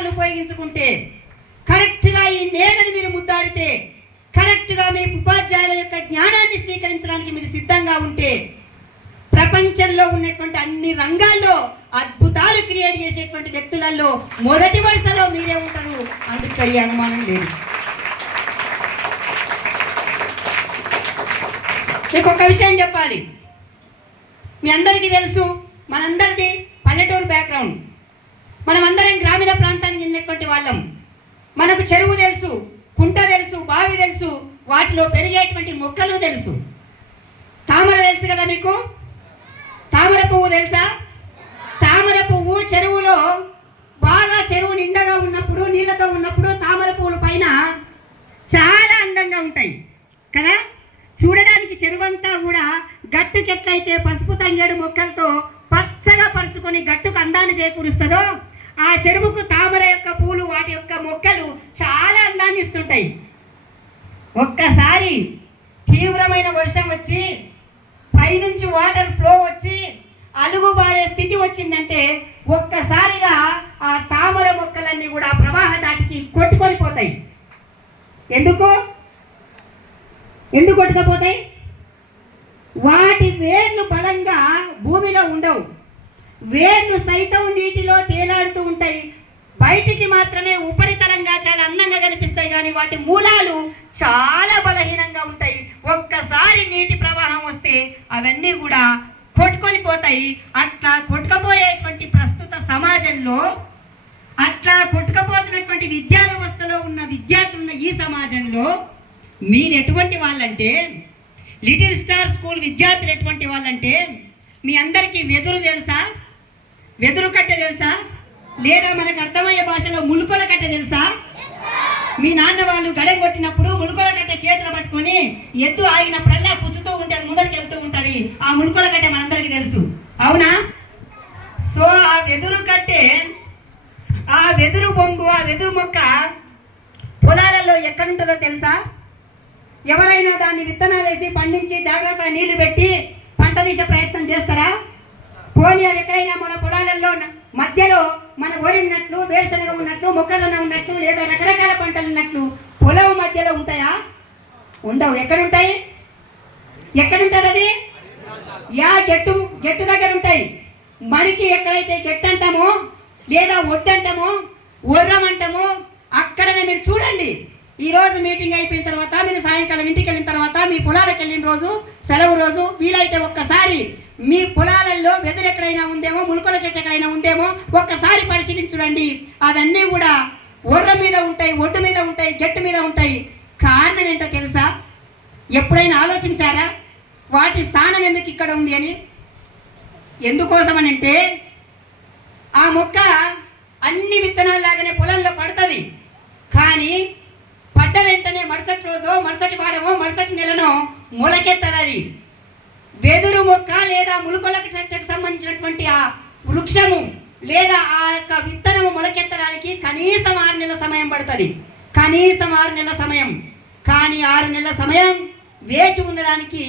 సార్లు ఉపయోగించుకుంటే, కరెక్ట్గా ఈ నేలని మీరు ముద్దాడితే, కరెక్ట్గా మీ ఉపాధ్యాయుల యొక్క జ్ఞానాన్ని స్వీకరించడానికి మీరు సిద్ధంగా ఉంటే, ప్రపంచంలో ఉన్నటువంటి అన్ని రంగాల్లో అద్భుతాలు క్రియేట్ చేసేటువంటి వ్యక్తులలో మొదటి వరుసలో మీరే ఉంటారు, అందుకు ఈ అనుమానం లేదు. మీకు ఒక విషయం చెప్పాలి. మీ అందరికీ తెలుసు, మనందరిది పల్లెటూరు బ్యాక్గ్రౌండ్. మనమందరం గ్రామీణ ప్రాంతానికి చెందినటువంటి వాళ్ళం. మనకు చెరువు తెలుసు, కుంట తెలుసు, బావి తెలుసు, వాటిలో పెరిగేటువంటి మొక్కలు తెలుసు. తామర తెలుసు కదా మీకు? తామర పువ్వు తెలుసా? తామర పువ్వు చెరువులో బాగా చెరువు నిండగా ఉన్నప్పుడు, నీళ్ళతో ఉన్నప్పుడు తామర పువ్వుల పైన చాలా అందంగా ఉంటాయి కదా. చూడడానికి చెరువంతా కూడా గట్టుకి ఎట్లయితే పసుపు తంగేడు మొక్కలతో పచ్చగా పరుచుకొని గట్టుకు అందాన్ని చేకూరుస్తుందో, ఆ చెరువుకు తామర యొక్క పూలు, వాటి యొక్క మొక్కలు చాలా అందాన్ని ఇస్తుంటాయి. ఒక్కసారి తీవ్రమైన వర్షం వచ్చి పైనుంచి వాటర్ ఫ్లో వచ్చి అలుగు బారే స్థితి వచ్చిందంటే ఒక్కసారిగా ఆ తామర మొక్కలన్నీ కూడా ప్రవాహ దాటికి కొట్టుకొని పోతాయి. ఎందుకు కొట్టుకపోతాయి? వాటి వేర్లు బలంగా భూమిలో ఉండవు. వేర్లు సైతం నీటిలో తేలాడుతూ ఉంటాయి. బయటికి మాత్రమే ఉపరితలంగా చాలా అందంగా కనిపిస్తాయి, కానీ వాటి మూలాలు చాలా బలహీనంగా ఉంటాయి. ఒక్కసారి నీటి ప్రవాహం వస్తే అవన్నీ కూడా కొట్టుకొని పోతాయి. అట్లా కొట్టుకపోయేటువంటి ప్రస్తుత సమాజంలో, అట్లా కొట్టుకపోతున్నటువంటి విద్యా వ్యవస్థలో ఉన్న విద్యార్థులున్న ఈ సమాజంలో మీరు ఎటువంటి వాళ్ళంటే, లిటిల్ స్టార్ స్కూల్ విద్యార్థులు ఎటువంటి వాళ్ళంటే, మీ అందరికీ వెదురు తెలుసా? వెదురు కట్టె తెలుసా? లేదా మనకు అర్థమయ్యే భాషలో ములుకొల కట్టె తెలుసా? మీ నాన్న వాళ్ళు గడె కొట్టినప్పుడు ములుకొల కట్టె చేతులు పట్టుకొని ఎద్దు ఆగినప్పుడల్లా పుచ్చుతూ ఉంటుంది, ముందరికి వెళ్తూ ఉంటుంది. ఆ ములుకొల కట్టె మనందరికీ తెలుసు, అవునా? సో ఆ వెదురు కట్టె, ఆ వెదురు బొంగు, ఆ వెదురు మొక్క పొలాలలో ఎక్కడుంటుందో తెలుసా? ఎవరైనా దాన్ని విత్తనాలు వేసి పండించి జాగ్రత్తగా నీళ్లు పెట్టి పంట తీసే ప్రయత్నం చేస్తారా? పోనీ అవి ఎక్కడైనా మన పొలాలలో మధ్యలో మన వరి ఉన్నట్లు, వేరుశనగ ఉన్నట్లు, మొక్కజొన్న ఉన్నట్లు, లేదా రకరకాల పంటలు ఉన్నట్లు పొలం మధ్యలో ఉంటాయా? ఉండవు. ఎక్కడుంటాయి? ఎక్కడుంటుంది అది? గెట్టు దగ్గర ఉంటాయి. మనకి ఎక్కడైతే గెట్టు అంటామో, లేదా ఒడ్డు అంటామో, ఒర్రం అంటామో, అక్కడనే మీరు చూడండి. ఈరోజు మీటింగ్ అయిపోయిన తర్వాత మీరు సాయంకాలం ఇంటికి వెళ్ళిన తర్వాత మీ పొలాలకు వెళ్ళిన రోజు, సెలవు రోజు వీలైతే ఒక్కసారి మీ పొలాలలో వెదురు ఎక్కడైనా ఉందేమో, ములుకొల చెట్టు ఎక్కడైనా ఉందేమో ఒక్కసారి పరిశీలించుడండి. అవన్నీ కూడా ఒర్ర మీద ఉంటాయి, ఒడ్డు మీద ఉంటాయి, గెట్టు మీద ఉంటాయి. కారణం ఏంటో తెలుసా? ఎప్పుడైనా ఆలోచించారా వాటి స్థానం ఎందుకు ఇక్కడ ఉంది అని? ఎందుకోసమనంటే ఆ మొక్క అన్ని విత్తనాలు లాగానే పొలంలో పడుతుంది, కానీ పడ్డ వెంటనే మరుసటి రోజు, మరుసటి వారమో, మరుసటి నెలనో మొలకెత్తది. వెదురు మొక్క లేదా ములుకొల చెట్టుకు సంబంధించినటువంటి ఆ వృక్షము లేదా ఆ యొక్క విత్తనము మొలకెత్తడానికి కనీసం 6 నెలల సమయం పడుతుంది. కనీసం 6 నెలల సమయం. కానీ 6 నెలల సమయం వేచి ఉండడానికి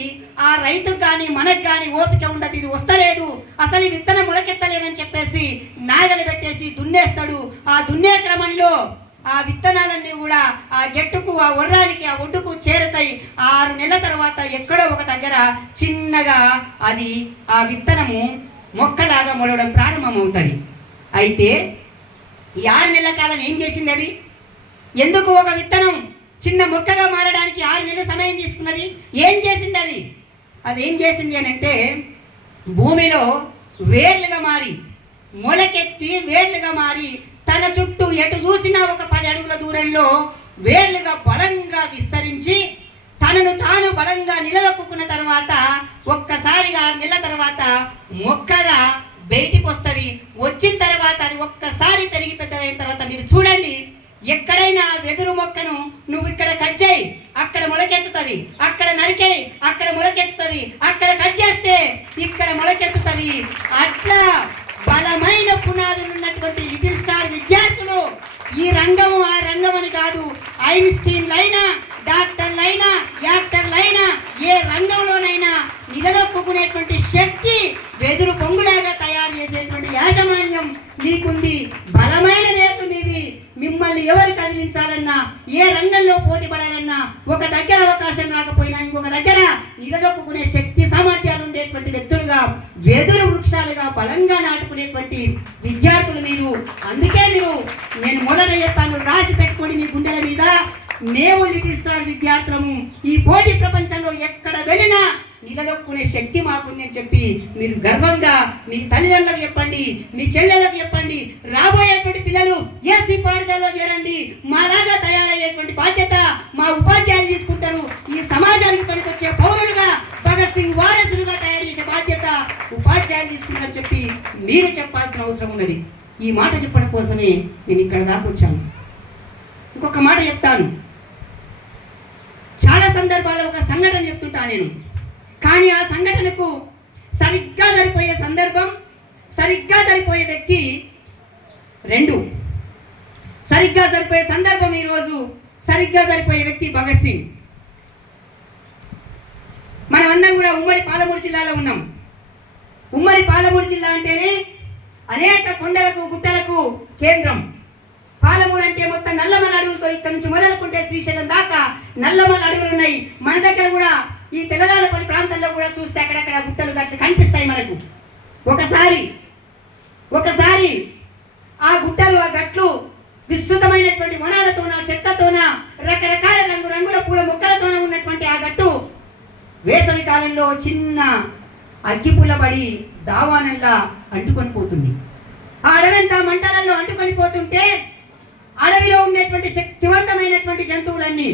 ఆ రైతుకు కానీ మనకు కానీ ఓపిక ఉండదు. ఇది వస్తలేదు, అసలు ఈ విత్తనం మొలకెత్తలేదని చెప్పేసి నాగలు పెట్టేసి దున్నేస్తాడు. ఆ దున్నే క్రమంలో ఆ విత్తనాలన్నీ కూడా ఆ గెట్టుకు, ఆ ఒర్రానికి, ఆ ఒడ్డుకు చేరుతాయి. 6 నెలల తర్వాత ఎక్కడో ఒక దగ్గర చిన్నగా అది ఆ విత్తనము మొక్కలాగా మొలవడం ప్రారంభమవుతుంది. అయితే ఈ 6 నెలల కాలం ఏం చేసింది అది? ఎందుకు ఒక విత్తనం చిన్న మొక్కగా మారడానికి 6 నెలల సమయం తీసుకున్నది? ఏం చేసింది అది? అదేం చేసింది అని అంటే, భూమిలో వేర్లుగా మారి, మొలకెత్తి వేర్లుగా మారి, తన చుట్టూ ఎటు చూసినా ఒక 10 అడుగుల దూరంలో వేర్లుగా బలంగా విస్తరించి తనను తాను బలంగా నిలదొక్కున్న తర్వాత ఒక్కసారిగా 6 నెలల తర్వాత మొక్కగా బయటికి వస్తుంది. వచ్చిన తర్వాత అది ఒక్కసారి పెరిగి పెద్దదైన తర్వాత మీరు చూడండి, ఎక్కడైనా వెదురు మొక్కను నువ్వు ఇక్కడ కట్ చేయి, అక్కడ మొలకెత్తుతుంది, అక్కడ నరికేయి, అక్కడ మొలకెత్తుతుంది, అక్కడ కట్ చేస్తే ఇక్కడ మొలకెత్తుతుంది. అట్లా బలమైన పునాదులు ఉన్నటువంటి లిటిల్ స్టార్ విద్యార్థులు ఈ రంగము ఆ రంగం అని కాదు, ఐన్స్టీన్లైనా, డాక్టర్లైనా, యాక్టర్లైనా, ఏ రంగంలోనైనా నిలదొక్కునేటువంటి శక్తి వెదురు పొంగులాగా తయారు చేసేటువంటి యాజమాన్యం మీకుంది. బలమైన వేర్లు మీవి. కదిలించాలన్నా, ఏ రంగంలో పోటీ పడాలన్నా ఒక దగ్గర అవకాశం రాకపోయినా ఇంకొక దగ్గర నిలదొక్కునే శక్తి సామర్థ్యాలు ఉండేటువంటి వ్యక్తులుగా, వెదురు వృక్షాలుగా బలంగా నాటుకునేటువంటి విద్యార్థులు మీరు. అందుకే నేను మొదట చెప్పాను, రాసి పెట్టుకొని మీ గుండెల మీద, మేము లిటిల్ స్టార్ విద్యార్థులము ఈ పోటీ ప్రపంచంలో ఎక్కడ వెళ్ళినా నిలదొక్కునే శక్తి మాకుంది అని చెప్పి మీరు గర్వంగా మీ తల్లిదండ్రులకు చెప్పండి, మీ చెల్లెలకు చెప్పండి. రాబోయేటువంటి పిల్లలు ఎస్సీ పాఠశాలలో చేరండి, మాలాగా తయారయ్యేటువంటి బాధ్యత మా ఉపాధ్యాయులు తీసుకుంటారు. ఈ సమాజానికి పనికొచ్చే పౌరులుగా, భగత్ సింగ్ వారసులుగా తయారు చేసే బాధ్యత ఉపాధ్యాయులు తీసుకుంటారని చెప్పి మీరు చెప్పాల్సిన అవసరం ఉన్నది. ఈ మాట చెప్పడం కోసమే నేను ఇక్కడ దాకా వచ్చాను. ఇంకొక మాట చెప్తాను. చాలా సందర్భాల్లో ఒక సంఘటన చెప్తుంటా నేను, కానీ ఆ సంఘటనకు సరిగ్గా సరిపోయే సందర్భం, సరిగ్గా సరిపోయే వ్యక్తి రెండు. సరిగ్గా సరిపోయే సందర్భం ఈరోజు, సరిగ్గా సరిపోయే వ్యక్తి భగత్ సింగ్. మనమందరం కూడా ఉమ్మడి పాలమూరు జిల్లాలో ఉన్నాం. ఉమ్మడి పాలమూరు జిల్లా అంటేనే అనేక కొండలకు గుట్టలకు కేంద్రం. పాలమూరు అంటే మొత్తం నల్లమల అడవులతో, ఇక్కడ నుంచి మొదలుకుంటే శ్రీశైలం దాకా నల్లమల అడవులు ఉన్నాయి. మన దగ్గర కూడా ఈ తెలంగాణపల్లి ప్రాంతంలో కూడా చూస్తే అక్కడక్కడ గుట్టలు గట్లు కనిపిస్తాయి మనకు. ఒకసారి ఆ గుట్టలు, ఆ గట్లు విస్తృతమైనటువంటి వనాలతోన, చెట్లతోన, రకరకాల రంగుల పూల మొక్కలతోన ఉన్నటువంటి ఆ గట్టు వేసవి కాలంలో చిన్న అగ్గిపుల్లబడి దావానంలా అంటుకొని పోతుంది. ఆ అడవంతా మంటలలో అంటుకొని పోతుంటే అడవిలో ఉండేటువంటి శక్తివంతమైనటువంటి జంతువులన్నీ